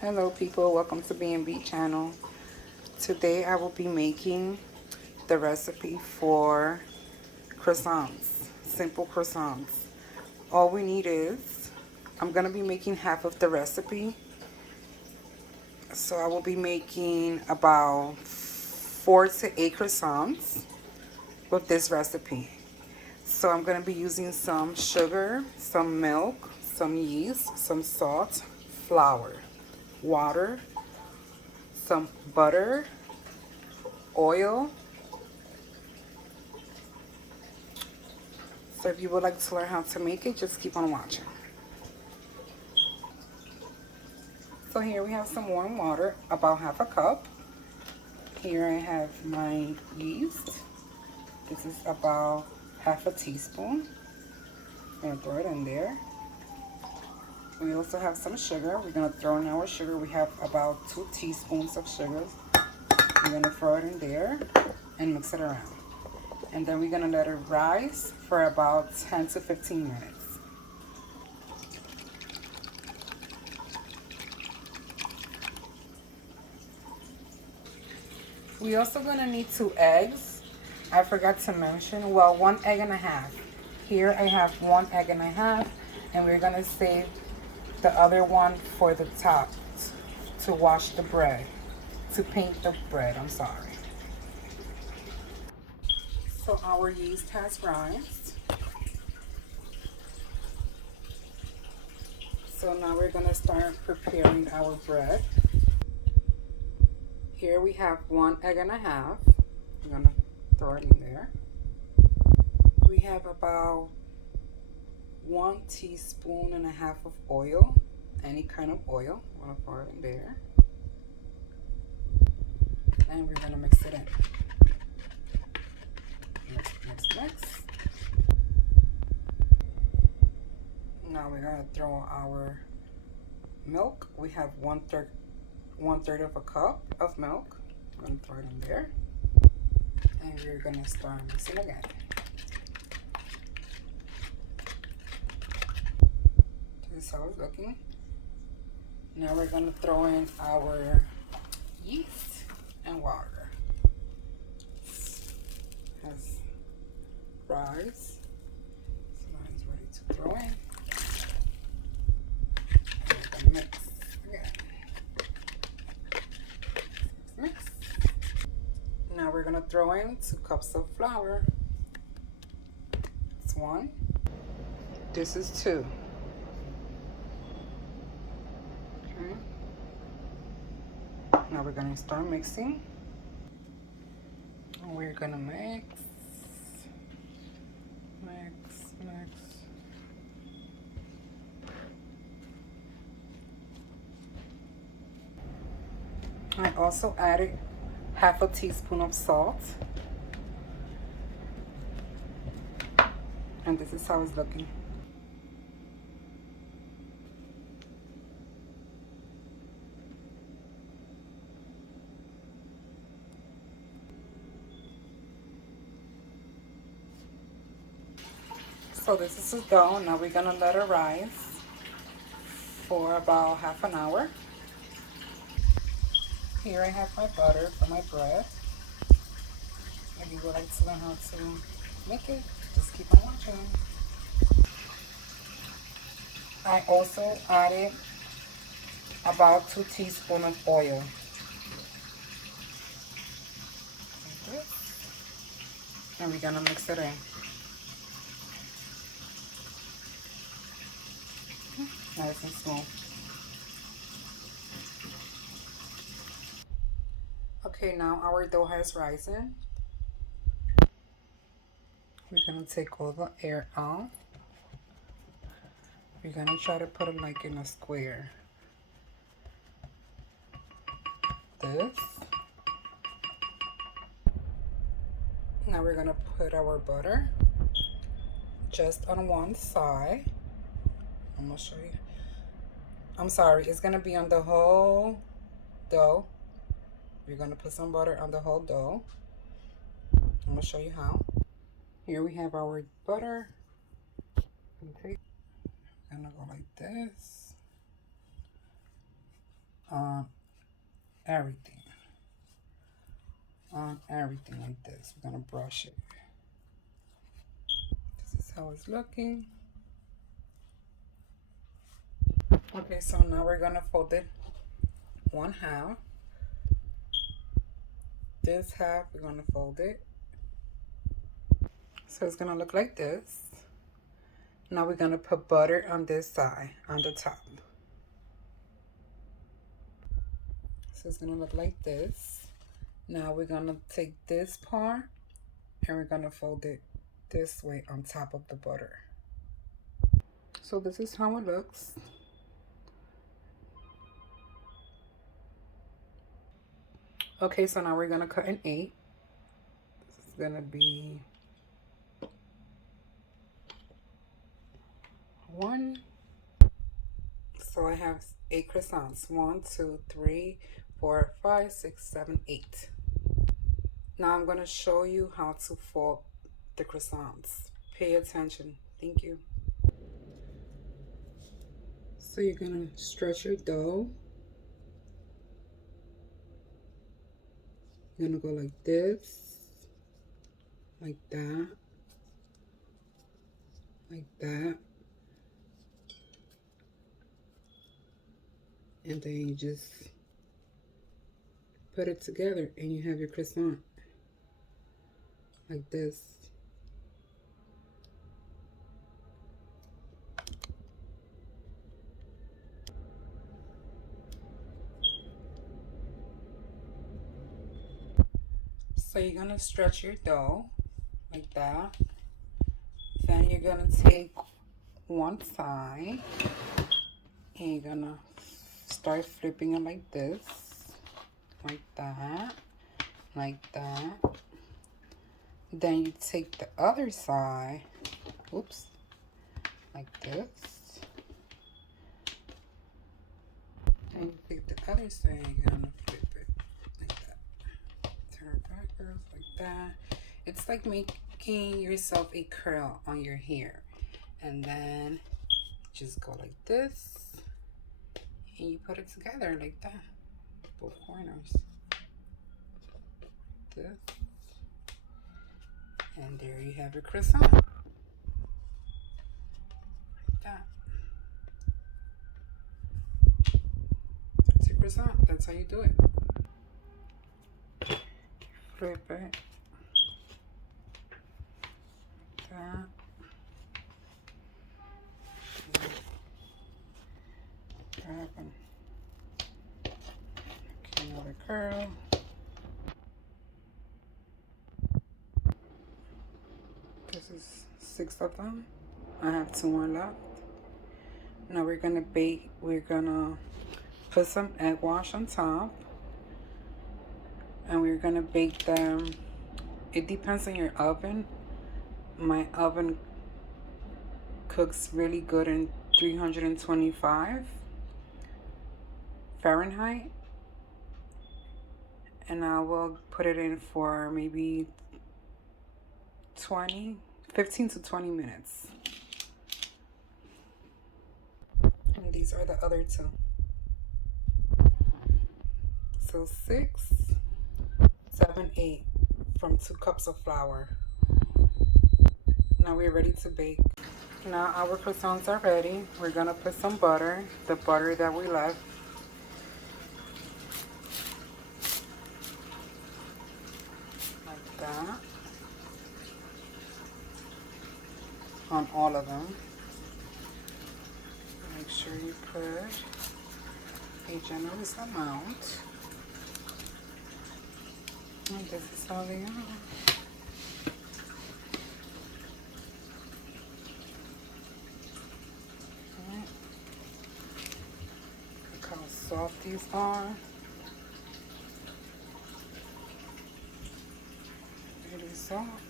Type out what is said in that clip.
Hello people, welcome to B&B channel. Today I will be making the recipe for croissants, simple croissants. All we need is, I'm going to be making half of the recipe. So I will be making about 4 to 8 croissants with this recipe. So I'm going to be using some sugar, some milk, some yeast, some salt, flour, water, some butter, oil. So if you would like to learn how to make it, just keep on watching. So here we have some warm water, about half a cup. Here I have my yeast. This is about half a teaspoon. I'm gonna throw it in there. We also have some sugar. We're gonna throw in our sugar. We have about 2 teaspoons of sugar. We're gonna throw it in there and mix it around. And then we're gonna let it rise for about 10 to 15 minutes. We also gonna need 2 eggs. I forgot to mention, well, 1 egg and a half. Here I have 1 egg and a half, and we're gonna save the other one for the top to wash the bread, to paint the bread, I'm sorry. So our yeast has rised. So now we're gonna start preparing our bread. Here we have 1 egg and a half. I'm gonna throw it in there. We have about 1 teaspoon and a half of oil, any kind of oil. I'm gonna throw it in there. And we're gonna mix it in. Mix, mix, mix. Now we're gonna throw our milk. We have one third of a cup of milk. I'm gonna throw it in there. And we're gonna start mixing again. This is how it's looking. Now we're gonna throw in our yeast and water. Has rise. So now it's ready to throw in. And we're gonna mix again. Mix. Now we're gonna throw in 2 cups of flour. That's 1. This is 2. Okay. Now we're gonna start mixing. We're gonna mix, mix, mix. I also added half a teaspoon of salt. And this is how it's looking. So this is the dough. Now we're gonna let it rise for about half an hour. Here I have my butter for my bread. If you would like to learn how to make it, just keep on watching. I also added about 2 teaspoons of oil. Like this. And we're gonna mix it in. Nice and smooth. Okay, now our dough has risen. We're gonna take all the air out. We're gonna try to put it like in a square. This. Now we're gonna put our butter just on one side. I'm gonna show you. I'm sorry, it's gonna be on the whole dough. We're gonna put some butter on the whole dough. I'm gonna show you how. Here we have our butter. Okay. I'm gonna go like this. on everything. On everything like this. We're gonna brush it. This is how it's looking. Okay, so now we're gonna fold it one half. This half, we're gonna fold it. So it's gonna look like this. Now we're gonna put butter on this side, on the top. So it's gonna look like this. Now we're gonna take this part and we're gonna fold it this way on top of the butter. So this is how it looks. Okay, so now we're gonna cut an 8. This is gonna be 1. So I have 8 croissants. 1, 2, 3, 4, 5, 6, 7, 8. Now I'm gonna show you how to fold the croissants. Pay attention. Thank you. So you're gonna stretch your dough. You're gonna go like this, like that, like that. And then you just put it together and you have your croissant. Like this. So you're gonna stretch your dough like that. Then you're gonna take one side and you're gonna start flipping it like this, like that, like that. Then you take the other side, oops, like this. And you take the other side, you're gonna flip it like that. Turn backwards like that. It's like making yourself a curl on your hair. And then just go like this. And you put it together like that. Both corners. Like this. And there you have your croissant. Like that. That's your croissant. That's how you do it. Flip it. Like that. Grab them. Okay, another curl. This is 6 of them. I have 2 more left. Now we're gonna bake. We're gonna put some egg wash on top. And we're gonna bake them. It depends on your oven. My oven cooks really good in 325 Fahrenheit. And I will put it in for maybe 15 to 20 minutes. And these are the other 2. So 6, 7, 8 from 2 cups of flour. Now we're ready to bake. Now our croissants are ready. We're gonna put some butter, the butter that we left. Like that. On all of them. Make sure you put a generous amount. And this is how they are. Look how soft these are. Really soft.